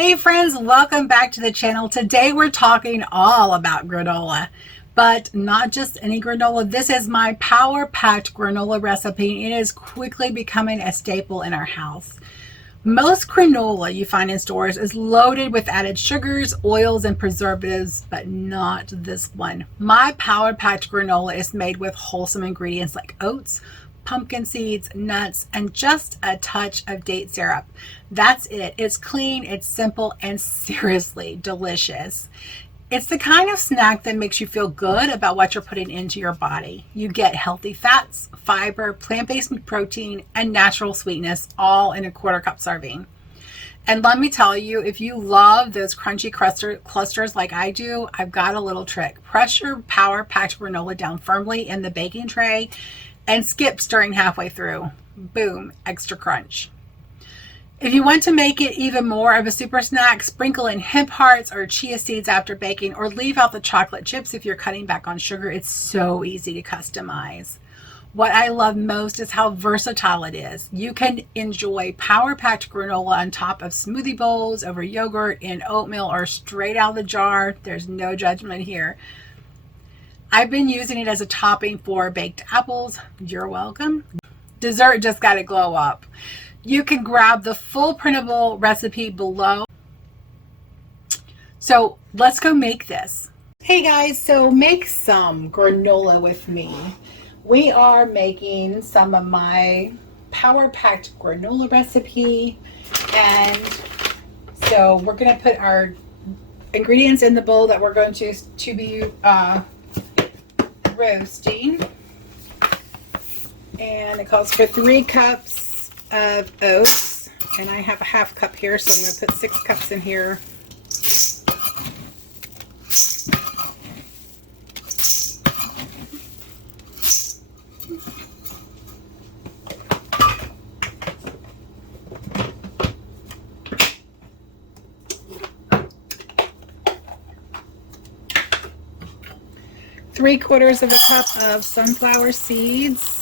Hey friends, welcome back to the channel. Today we're talking all about granola, but not just any granola. This is my power-packed granola recipe. It is quickly becoming a staple in our house. Most granola you find in stores is loaded with added sugars, oils, and preservatives, but not this one. My power-packed granola is made with wholesome ingredients like oats, pumpkin seeds, nuts, and just a touch of date syrup. That's it. It's clean, it's simple, and seriously delicious. It's the kind of snack that makes you feel good about what you're putting into your body. You get healthy fats, fiber, plant-based protein, and natural sweetness all in a quarter cup serving. And let me tell you, if you love those crunchy clusters like I do, I've got a little trick. Press your power-packed granola down firmly in the baking tray and skip stirring halfway through. Boom, extra crunch. If you want to make it even more of a super snack, sprinkle in hemp hearts or chia seeds after baking, or leave out the chocolate chips if you're cutting back on sugar. It's so easy to customize. What I love most is how versatile it is. You can enjoy power-packed granola on top of smoothie bowls, over yogurt, in oatmeal, or straight out of the jar. There's no judgment here. I've been using it as a topping for baked apples. You're welcome. Dessert just got to glow up. You can grab the full printable recipe below. So let's go make this. Hey guys, so make some granola with me. We are making some of my power-packed granola recipe, and so we're going to put our ingredients in the bowl that we're going to be roasting, and it calls for 3 cups of oats, and I have a half cup here, so I'm going to put 6 cups in here. Three-quarters of a cup of sunflower seeds.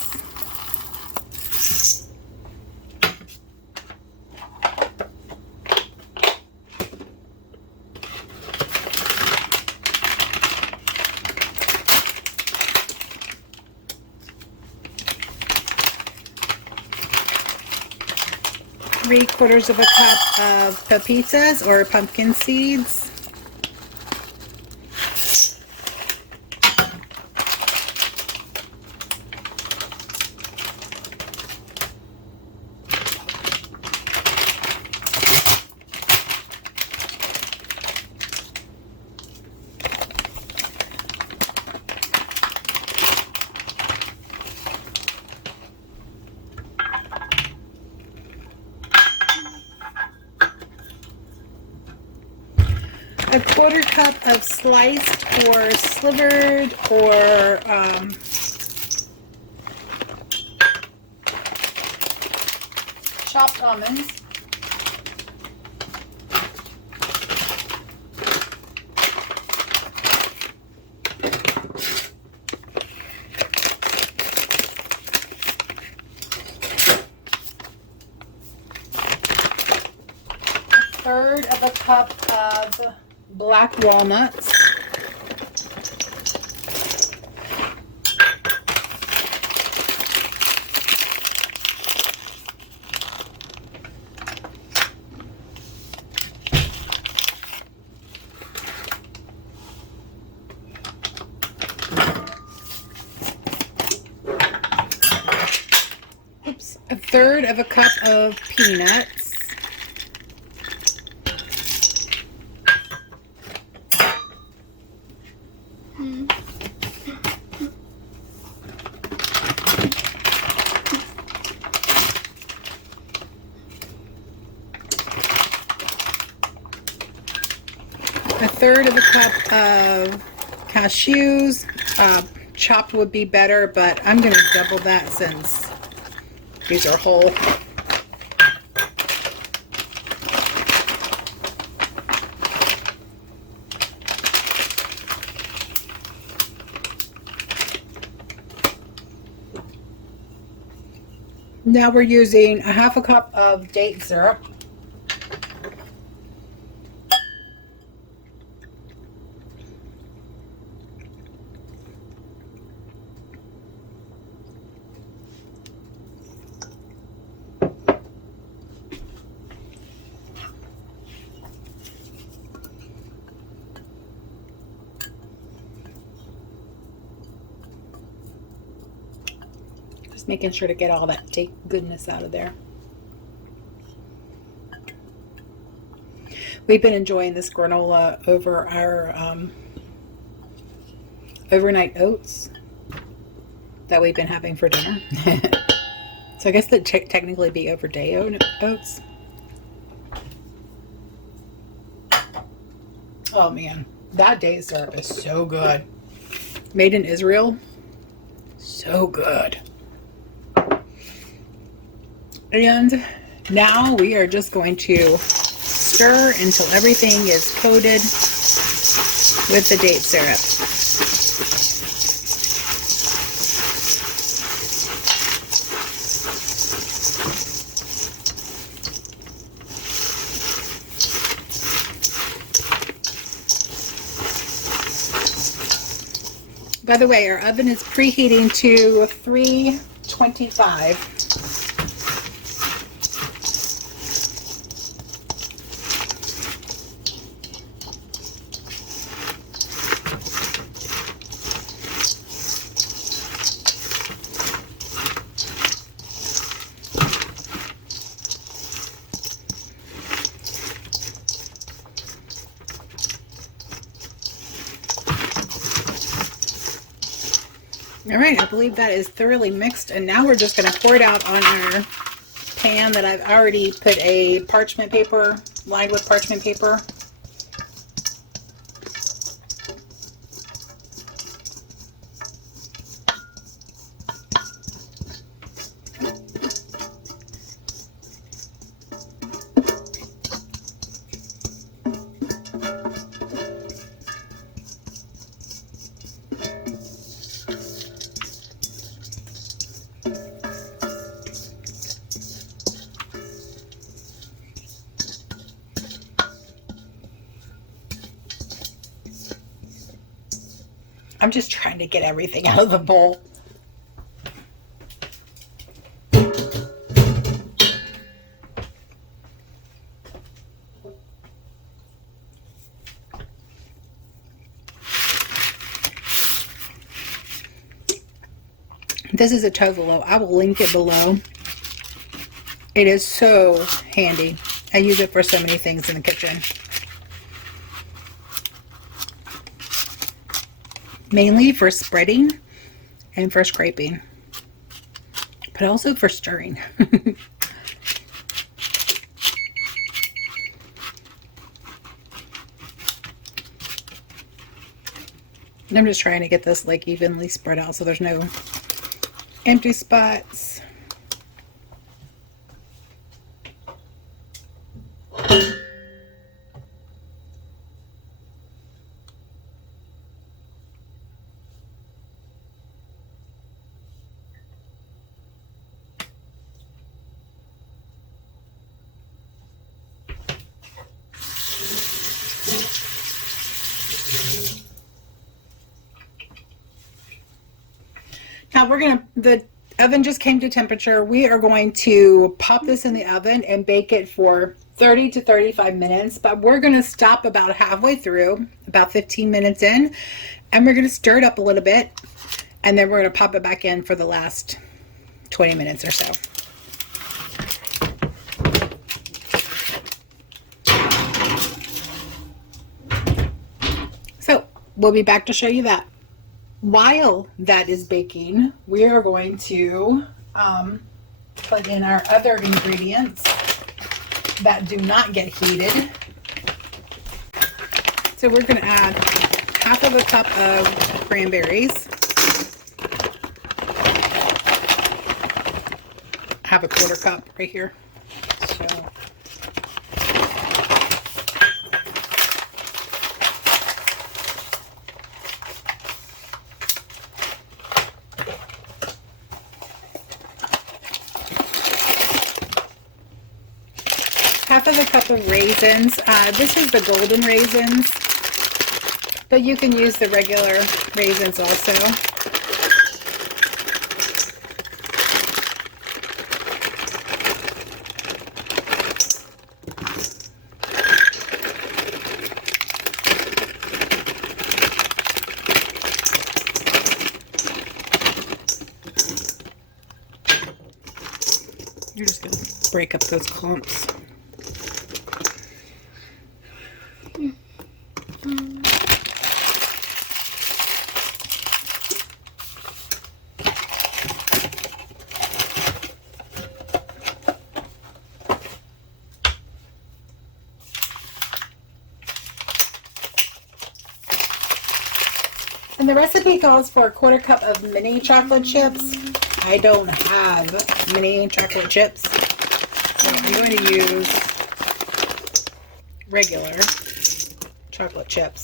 Three-quarters of a cup of pepitas or pumpkin seeds. A quarter cup of sliced or slivered or chopped almonds. A third of a cup of black walnuts. Oops, a third of a cup of peanuts. A third of a cup of cashews. Chopped would be better, but I'm going to double that since these are whole. Now we're using a half a cup of date syrup. making sure to get all that goodness out of there. We've been enjoying this granola over our overnight oats that we've been having for dinner. So I guess that technically be overday oats. Oh man, that date syrup is so good. Made in Israel. So good. And now we are just going to stir until everything is coated with the date syrup. By the way, our oven is preheating to 325. All right, I believe that is thoroughly mixed, and now we're just going to pour it out on our pan that I've already put a parchment paper, lined with parchment paper. I'm just trying to get everything out of the bowl. This is a tovolo. I will link it below. It is so handy. I use it for so many things in the kitchen. Mainly for spreading and for scraping, but also for stirring. I'm just trying to get this like evenly spread out so there's no empty spots. Now the oven just came to temperature. We are going to pop this in the oven and bake it for 30 to 35 minutes, but we're going to stop about halfway through, about 15 minutes in, and we're going to stir it up a little bit, and then we're going to pop it back in for the last 20 minutes or so. So we'll be back to show you that. While that is baking, we are going to put in our other ingredients that do not get heated. So we're going to add half of a cup of cranberries. I have a quarter cup right here. So half of a cup of raisins. This is the golden raisins, but you can use the regular raisins also. break up those clumps. And the recipe calls for a 1/4 cup of mini chocolate chips. I don't have mini chocolate chips, so I'm going to use regular chocolate chips.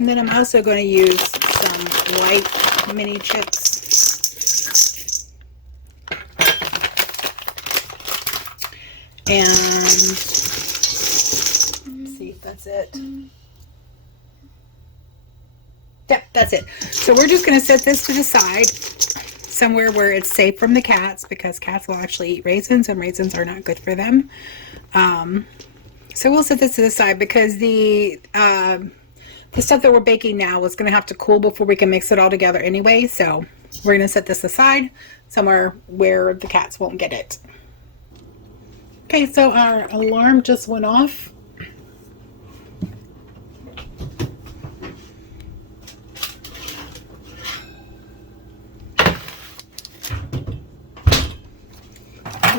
And then I'm also going to use some white mini chips. And let's see if that's it. Yep, that's it. So we're just going to set this to the side somewhere where it's safe from the cats, because cats will actually eat raisins and raisins are not good for them. So we'll set this to the side because the stuff that we're baking now is going to have to cool before we can mix it all together anyway. So we're going to set this aside somewhere where the cats won't get it. Okay, so our alarm just went off.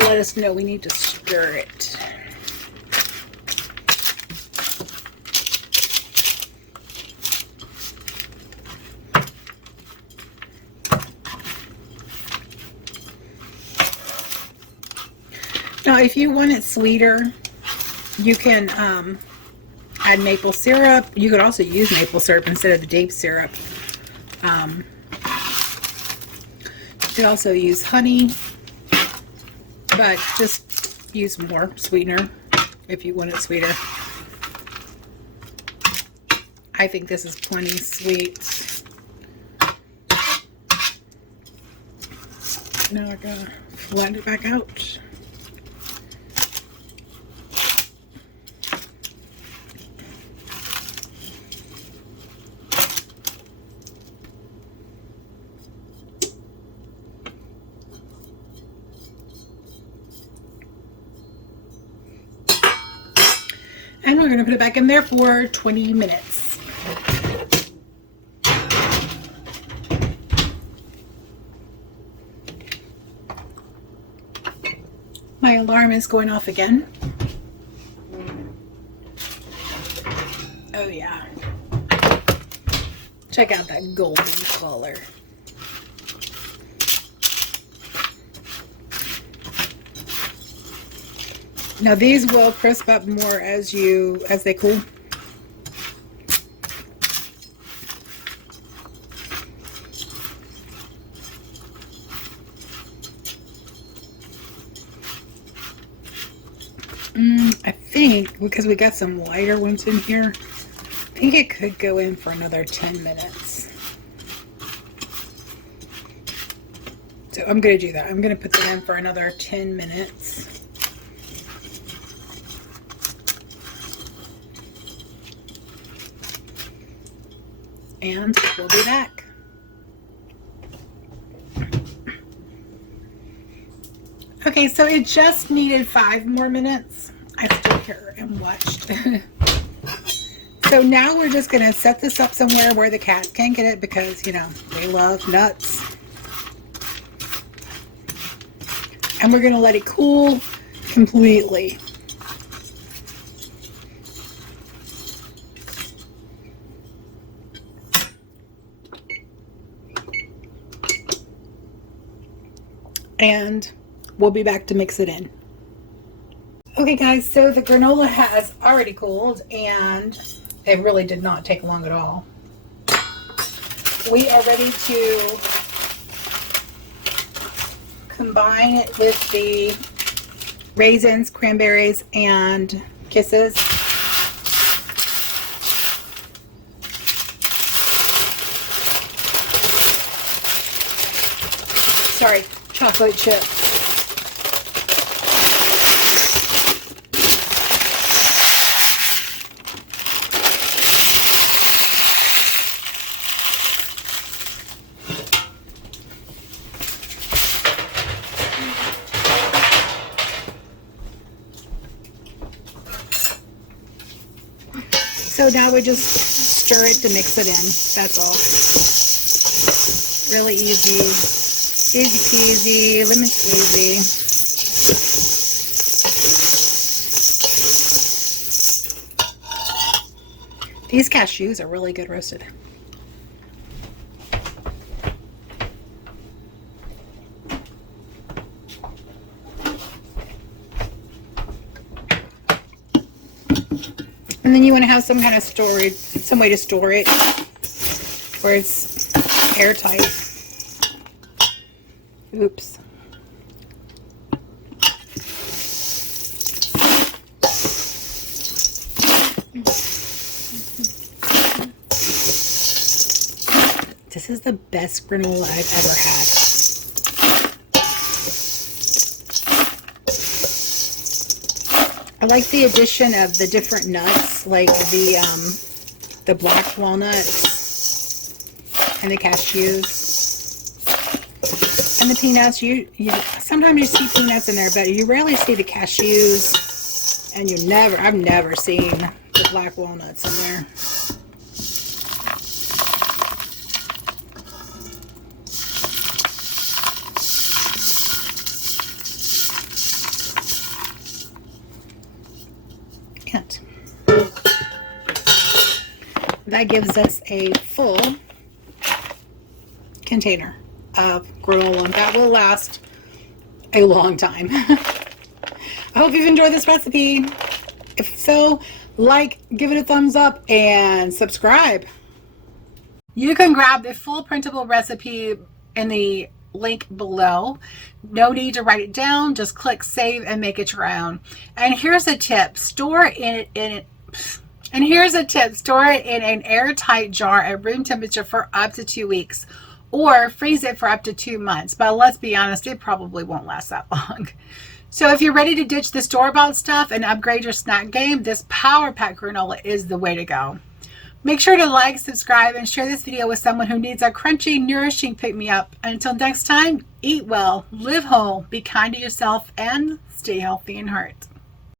Let us know we need to stir it. Now, if you want it sweeter, you can add maple syrup. You could also use maple syrup instead of the date syrup. You could also use honey, but just use more sweetener if you want it sweeter. I think this is plenty sweet. Now I gotta flatten it back out. And we're going to put it back in there for 20 minutes. My alarm is going off again. Oh yeah. Check out that golden color. Now these will crisp up more as they cool. I think because we got some lighter ones in here, I think it could go in for another 10 minutes. So I'm going to do that. I'm going to put that in for another 10 minutes. And we'll be back. Okay, so it just needed 5 more minutes. I stood here and watched. So now we're just going to set this up somewhere where the cats can't get it because, you know, they love nuts. And we're going to let it cool completely. And we'll be back to mix it in. Okay guys, so the granola has already cooled and it really did not take long at all. We are ready to combine it with the raisins, cranberries, and kisses. sorry, chocolate chip. So now we just stir it to mix it in. That's all. Really easy. Easy peasy, lemon squeezy. These cashews are really good roasted. And then you want to have some kind of storage, some way to store it where it's airtight. Oops. This is the best granola I've ever had. I like the addition of the different nuts, like the black walnuts and the cashews and the peanuts. You sometimes you see peanuts in there, but you rarely see the cashews, and I've never seen the black walnuts in there. That gives us a full container of granola, and that will last a long time. I hope you've enjoyed this recipe. If so, like, give it a thumbs up, and subscribe. You can grab the full printable recipe in the link below. No need to write it down. Just click save and make it your own. And here's a tip. Store it in an airtight jar at room temperature for up to 2 weeks, or freeze it for up to 2 months. But let's be honest, it probably won't last that long. So if you're ready to ditch the store-bought stuff and upgrade your snack game, this Power Pack granola is the way to go. Make sure to like, subscribe, and share this video with someone who needs a crunchy, nourishing pick-me-up. Until next time, eat well, live whole, be kind to yourself, and stay healthy in heart.